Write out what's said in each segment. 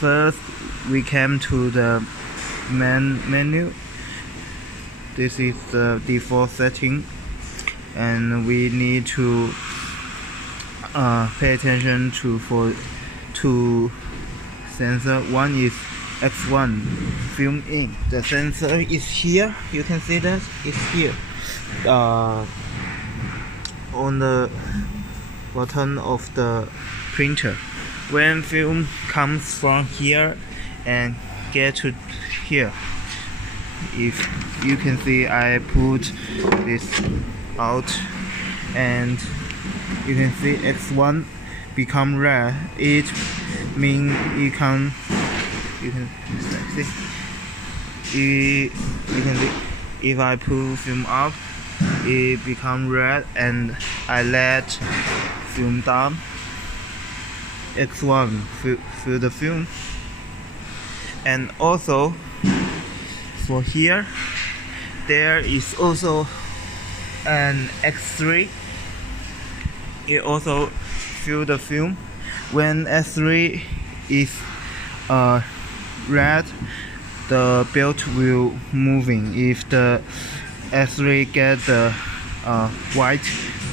First, we came to the main menu. This is the default setting, and we need to pay attention for two sensor. One is X1 film in. The sensor is here. You can see that it's here. On the bottom of the printer. When film comes from here and get to here, if you can see, I put this out, and you can see X1 become red. It means you can see. You can see if I pull film up, it become red, and I let film down. X1 fill the film, and also for here there is also an X3. It also fill the film. When X3 is red, the belt will moving. If the X3 get the white,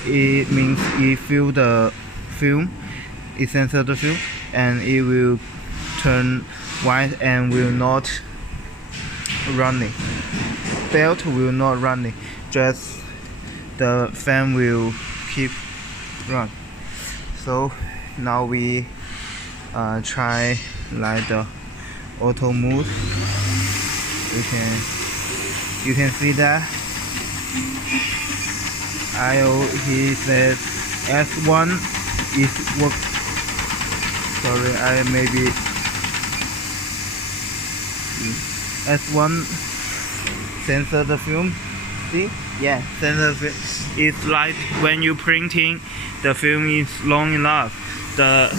it means it fill the film. It censor the film, and it will turn white and will not running. Belt will not running. Just the fan will keep run. So now we try like the auto mode. You can see that he said S1 is work. Sorry, I maybe S1 censor the film. See? Yeah, censor the film. It's like when you printing, the film is long enough. The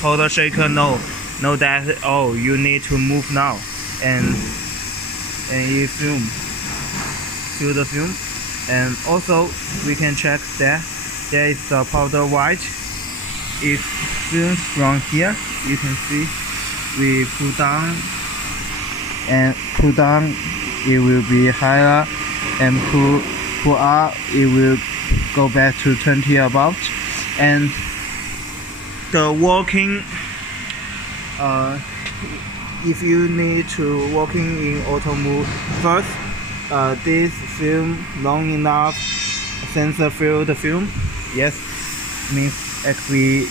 powder shaker know that, oh, you need to move now, and it fill the film. And also we can check that there is the powder white. It films from here. You can see we pull down, it will be higher, and pull up, it will go back to 20 about. And the working, if you need to working in auto mode, first this film long enough, sensor fill the film. Yes, means X1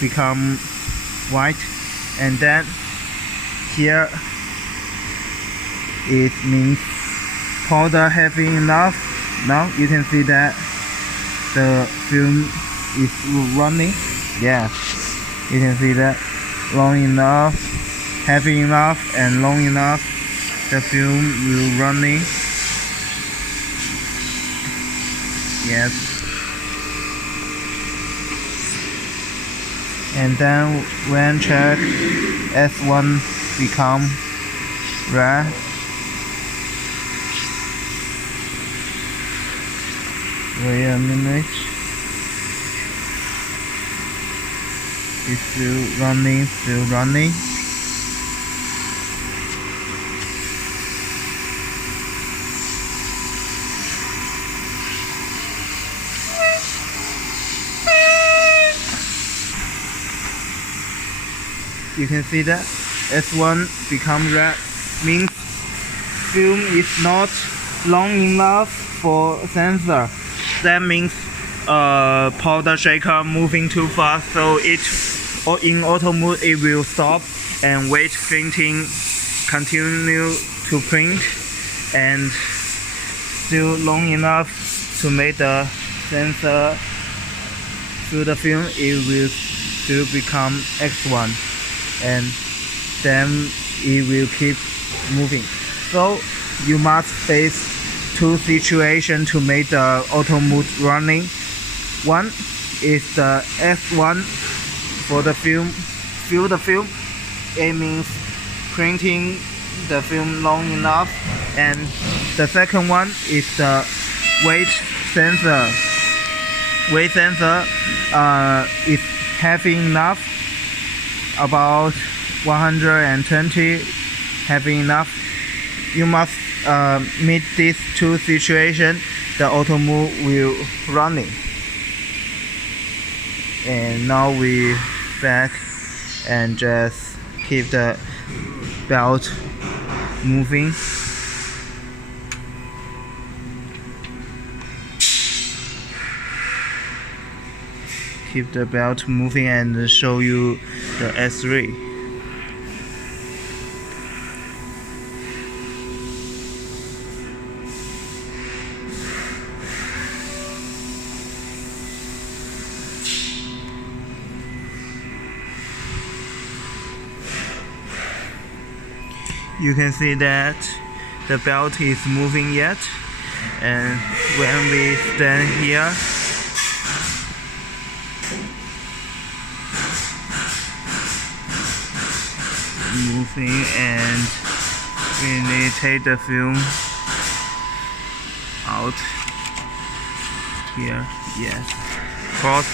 become white, and then here it means powder heavy enough. Now you can see that the film is running. Yeah, you can see that long enough, heavy enough, and long enough, the film will running. Yes. And then when check, S1 become red. Wait a minute. It's still running. You can see that S1 become red, means film is not long enough for sensor. That means powder shaker moving too fast, so in auto mode it will stop and wait printing, continue to print, and still long enough to make the sensor through the film. It will still become X1, and then it will keep moving. So you must face two situations to make the auto mode running. One is the S1 for the film, fill the film. It means printing the film long enough. And the second one is the weight sensor. Weight sensor is heavy enough, about 120 heavy enough. You must meet these two situations, the auto move will running. And now we back and just keep the belt moving. Keep the belt moving and show you the S3. You can see that the belt is moving yet, and when we stand here, moving, and we take the film out here. Yes, cross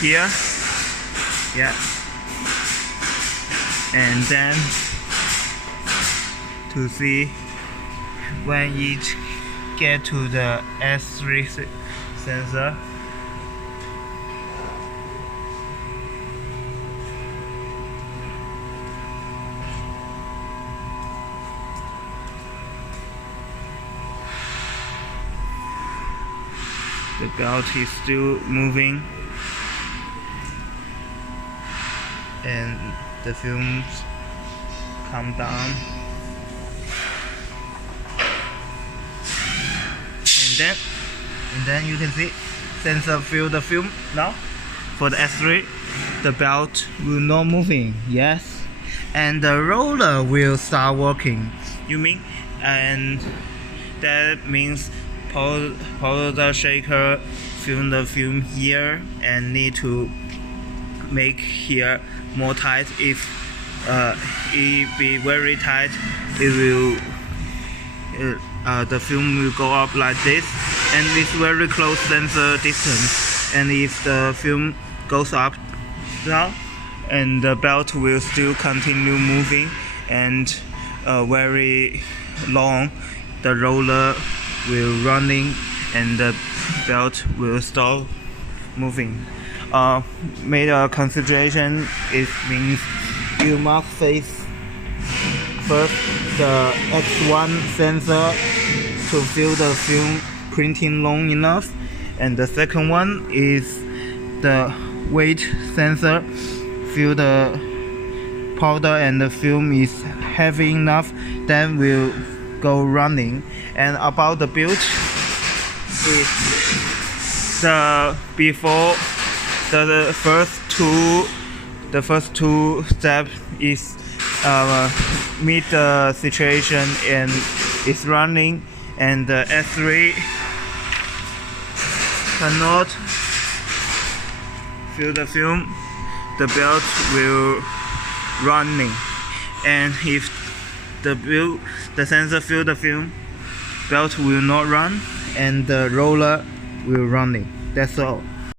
here. Yeah, and then to see when it get to the S3 sensor. The belt is still moving, and the films come down, and then you can see sensor feel the film now. For the S3, the belt will not moving, yes, and the roller will start working. You mean, and that means pull the shaker, film the film here, and need to make here more tight. If it be very tight, it will the film will go up like this, and it's very close sensor distance. And if the film goes up now, and the belt will still continue moving, and very long, the roller will running, and the belt will stop moving. Made a consideration, it means you must face first the X1 sensor to feel the film printing long enough, and the second one is the weight sensor, feel the powder and the film is heavy enough, then will go running. And about the build, is before the first two steps is meet the situation and is running, and the S3 cannot feel the film, the belt will running. And if the sensor feel the film, belt will not run, and the roller will running. That's all.